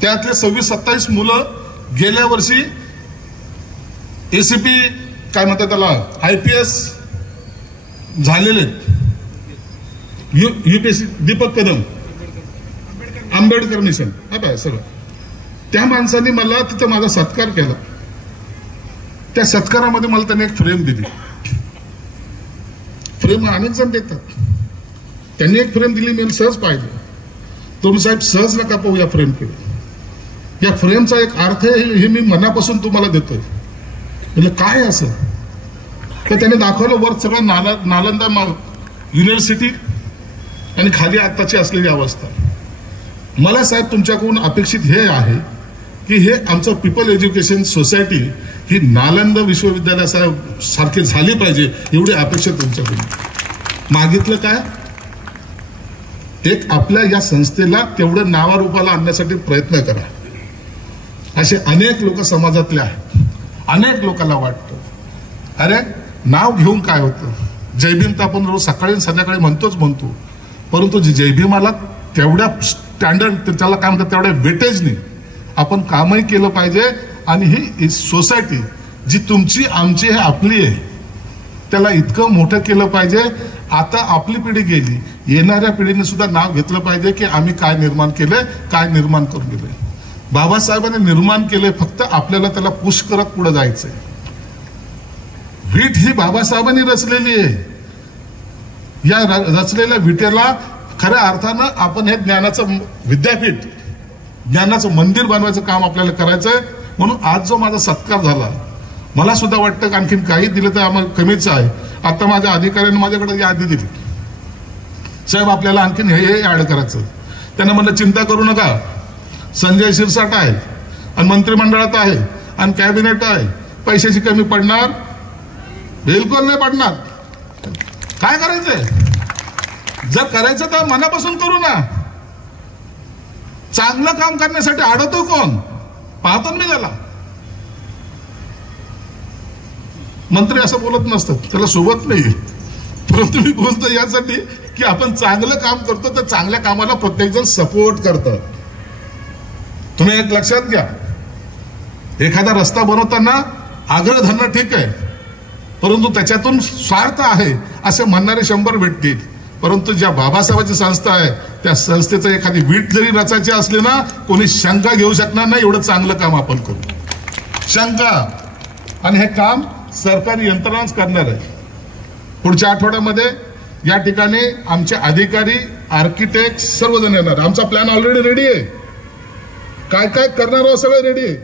त्यातले 26-27 मुलं गेल्या वर्षी एसीपी काय म्हणतात त्याला IPS झालेले. UPSC दीपक कदम, आंबेडकर मिशन, आता सगळं. त्या माणसाने मला तिथे माझा सत्कार केला. त्या सत्कारामध्ये मला त्याने एक फ्रेम दिली. फ्रेम अनेक जण देतात. त्यांनी एक फ्रेम दिली, मी सहज पाहिजे. तुम्ही साहेब सहज नका पाहू या फ्रेमकडे. या फ्रेमचा एक अर्थ आहे हे मी मनापासून तुम्हाला देतोय. म्हणजे काय असं तर त्याने दाखवलं वर सगळं नालंदा युनिव्हर्सिटी आणि खाली आत्ताची असलेली अवस्था. मला साहेब तुमच्याकडून अपेक्षित हे आहे की हे आमचं पीपल एज्युकेशन सोसायटी ही नालंदा विश्वविद्यालयासारखी झाली पाहिजे, एवढी अपेक्षा तुमच्याकडून. मागितलं काय, एक आपल्या या संस्थेला तेवढं नावारूपाला आणण्यासाठी प्रयत्न करा. असे अनेक लोक समाजातले आहेत. अनेक लोकांना वाटतं अरे नाव घेऊन काय होतं, जयभीम तर आपण रोज सकाळी संध्याकाळी म्हणतो, परंतु जयभीमाला तेवढ्या स्टँडर्ड त्याला काय म्हणतात तेवढ्या वेटेज नाही. आपण कामही केलं पाहिजे आणि ही सोसायटी जी तुमची आमची आहे आपली आहे त्याला इतकं मोठं केलं पाहिजे. आता आपली पिढी गेली, येणाऱ्या पिढीने सुद्धा नाव घेतलं पाहिजे की आम्ही काय निर्माण केलंय, काय निर्माण करून गेलंय. बाबासाहेबांनी निर्माण केलंय, फक्त आपल्याला त्याला पुश करत पुढे जायचंय. वीट ही बाबासाहेबांनी रचलेली आहे. या रचलेल्या विटेला खऱ्या अर्थानं आपण हे ज्ञानाचं विद्यापीठ, ज्ञानाचं मंदिर बनवायचं काम आपल्याला करायचंय. म्हणून आज जो माझा सत्कार झाला, मला सुद्धा वाटतं की आणखीन काही दिलं तर आम्हाला कमीच आहे. आता माझ्या अधिकाऱ्यांनी माझ्याकडे यादी दिली, साहेब आपल्याला आणखीन हे ऍड करायचं. त्यांना म्हणलं चिंता करू नका, संजय शिरसाट आहे आणि मंत्रिमंडळात आहे आणि कॅबिनेट आहे, पैशाची कमी पडणार बिलकुल नाही पडणार. काय करायचंय, जर करायचं तर मनापासून करू ना. चांगलं काम करण्यासाठी अडवतो कोण, पाहतो मी त्याला. मंत्री असं बोलत नसतात, त्याला सोबत नाही. परंतु मी बोलतो यासाठी की आपण चांगलं काम करतो तर चांगल्या कामाला प्रत्येक जण सपोर्ट करतात. तुम्ही एक लक्षात घ्या, एखादा रस्ता बनवताना आग्रह धरणं ठीक आहे, परंतु त्याच्यातून स्वार्थ आहे असे म्हणणारे 100 भेटतील. परंतु ज्या बाबासाहेबांची संस्था आहे त्या संस्थेचं एखादी वीट जरी रचायची असली ना, कोणी शंका घेऊ शकणार नाही, एवढं चांगलं काम आपण करू. शंका आणि हे काम सरकारी यंत्रणाच करणार आहे. पुढच्या आठवड्यामध्ये या ठिकाणी आमचे अधिकारी, आर्किटेक्ट सर्वजण येणार. आमचा प्लॅन ऑलरेडी रेडी आहे. काय काय करणार आहोत सगळं रेडी आहे.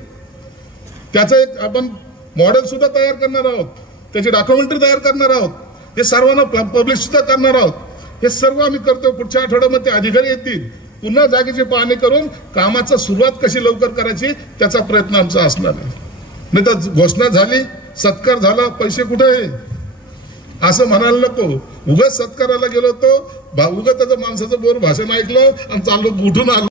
त्याचं एक आपण मॉडेल सुद्धा तयार करणार आहोत, त्याची डॉक्युमेंटरी तयार करणार आहोत, हे सर्वांना पब्लिश सुद्धा करणार आहोत. हे सर्व आम्ही करतो. पुढच्या आठवड्यामध्ये अधिकारी येतील, पुन्हा जागेची पाहणी करून कामाचा सुरुवात कशी लवकर करायची त्याचा प्रयत्न आमचा असणार आहे. नाही तर घोषणा झाली, सत्कार झाला, पैसे कुठे आहे असं म्हणायला नको. उगाच सत्काराला गेलो तो, उगाच त्याचं माणसाचं बोर भाषण ऐकलं आणि चाललो उठून आलो.